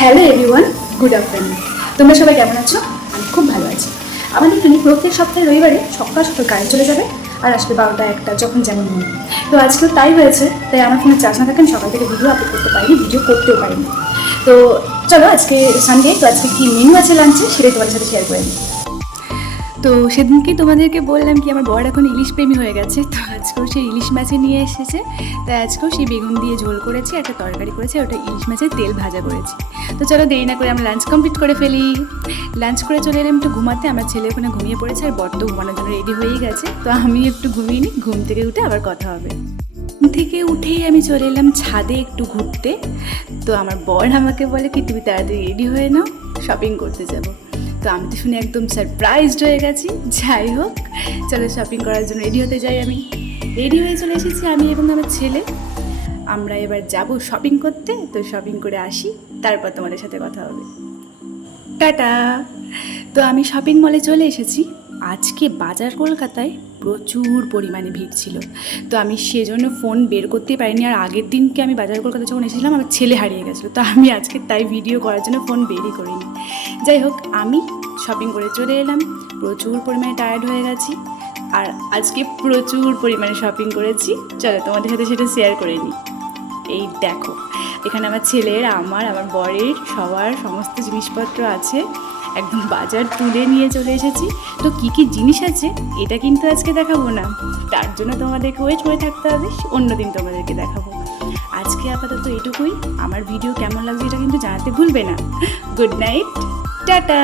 Hello everyone, good afternoon. তোমরা সবাই কেমন আছো? আমি খুব ভালো আছি। আমাদের এখানে প্রত্যেক সপ্তাহে রবিবারে সকাল সকাল কারেন্ট চলে যাবে আর আসবে 12টা 1টা, যখন যেমন মনে। তো আজকেও তাই হয়েছে, তাই আমার ফোনে চার্জ না থাকে আমি সকাল থেকে ভিডিও আপলোড করতে পারিনি, ভিডিও করতেও পারিনি। তো চলো, আজকে সানডে, তো আজকে কী মেনু আছে লাঞ্চে সেটাই তোমাদের সাথে শেয়ার করে নিই। তো সেদিনকেই তোমাদেরকে বললাম কি আমার বর এখন ইলিশ প্রেমী হয়ে গেছে, তো আজকেও সেই ইলিশ মাছে নিয়ে এসেছে। তাই আজকেও সেই বেগুন দিয়ে ঝোল করেছি, একটা তরকারি করেছি, ওটা ইলিশ মাছের তেল ভাজা করেছি। তো চলো দেরি না করে আমরা লাঞ্চ কমপ্লিট করে ফেলি। লাঞ্চ করে চলে এলাম একটু ঘুমাতে। আমার ছেলে ওখানে ঘুমিয়ে পড়েছে আর বর তো ঘুমানোর জন্য রেডি হয়েই গেছে। তো আমি একটু ঘুমিয়ে নিই, ঘুম থেকে উঠে আবার কথা হবে। ঘুম থেকে উঠেই আমি চলে এলাম ছাদে একটু ঘুরতে। তো আমার বর আমাকে বলে কি তুমি তাড়াতাড়ি রেডি হয়ে নাও, শপিং করতে যাবো। তো আমি তো শুনে একদম সারপ্রাইজড হয়ে গেছি। যাই হোক, চলো শপিং করার জন্য রেডি হতে যাই। আমি রেডি হয়ে চলে এসেছি, আমি এবং আমার ছেলে। আমরা এবার যাব শপিং করতে। তো শপিং করে আসি, তারপর তোমাদের সাথে কথা হবে। টাটা। তো আমি শপিং মলে চলে এসেছি। আজকে বাজার কলকাতায় প্রচুর পরিমাণে ভিড় ছিল, তো আমি সেজন্য ফোন বের করতেই পারিনি। আর আগের দিনকে আমি বাজার কলকাতা যখন এসেছিলাম আমার ছেলে হারিয়ে গেছিলো, তো আমি আজকে তাই ভিডিও করার জন্য ফোন বেরই করিনি। যাই হোক, আমি শপিং করে চলে এলাম। প্রচুর পরিমাণে টায়ার্ড হয়ে গেছি আর আজকে প্রচুর পরিমাণে শপিং করেছি। চলো তোমাদের সাথে সেটা শেয়ার করে নিই। এই দেখো, এখানে আমার ছেলের, আমার বরের সবার সমস্ত জিনিসপত্র আছে। একদম বাজার তুলে নিয়ে চলে এসেছি। তো কী কী জিনিস আছে এটা কিন্তু আজকে দেখাবো না, তার জন্য তোমাদেরকে ওয়েট করে থাকতে হবে, অন্যদিন তোমাদেরকে দেখাবো। আজকে আপাতত এটুকুই। আমার ভিডিও কেমন লাগছে এটা কিন্তু জানাতে ভুলবে না। Good night, tata.